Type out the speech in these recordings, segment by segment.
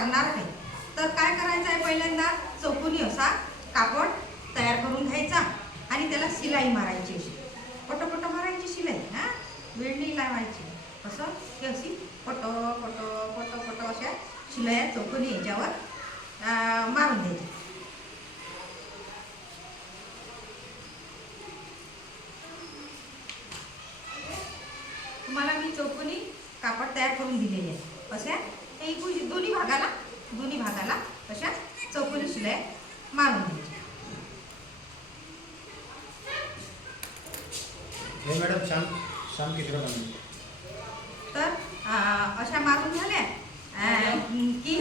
करणार आहे. तर काय करायचं आहे, पहिल्यांदा चौकोनी असा कापड तयार करून घ्यायचा आणि त्याला शिलाई मारायची, अशी पटोपट मारायची शिलाई. वेळणी लावायची असं, की अशी पटो पटो पटो पटो अशा शिलाया चौकोनी याच्यावर मारून द्यायची. तुम्हाला मी चौकोनी कापड तयार करून दिलेले आहे. अशा दोन्ही भागाला अशा चौकोनी शिलाई मारून द्यायची. हे मॅडम शाम किती वाजता? तर अशा मारून झाल्या की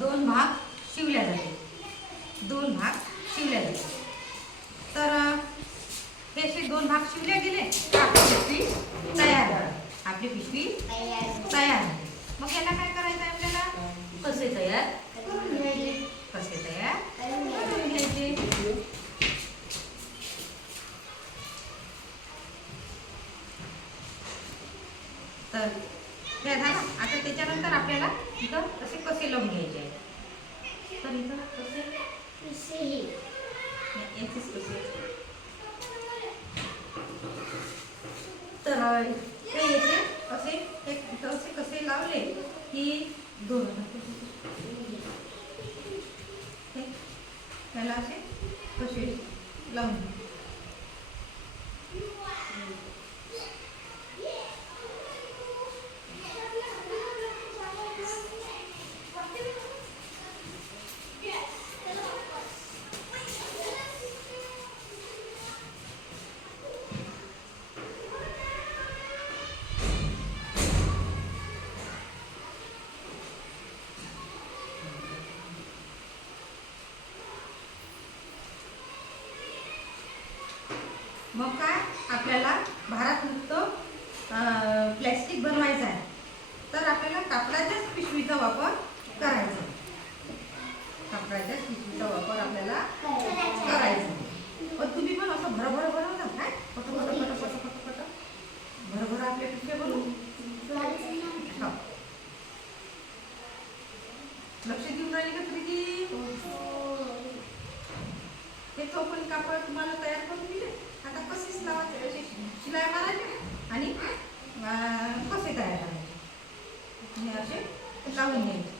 दोन भाग शिवल्या जाते. तर हे असे 2 भाग शिवले गेले, आपली पिशवी तयार. मग याला काय करायचं आहे आपल्याला? कसे तयार करून घ्यायचे. तर हे झालं. आता त्याच्यानंतर आपल्याला इथं कसे कसे लावून घ्यायचे आहे. तर इथं कसे तर हे येते असे असे कसे लावले की त्याला असे कसे लावून मग काय आपल्याला भारतमुक्त प्लॅस्टिक बनवायचं आहे. तर आपल्याला कापडाच्याच पिशवीचा वापर करायचा. आपल्याला करायचा. पण तुम्ही पण असं भरभर बनवता काय? पटपट भरभर आपल्या पिशव्या बनवून लक्ष देऊन राहिले का प्रीती? हे चौकोनी कापड तुम्हाला तयार करून दिले. आता कसेच लावायचे, असे शिलाई मारायचे आणि कसे तयार करायचे, असे लावून घ्यायचे.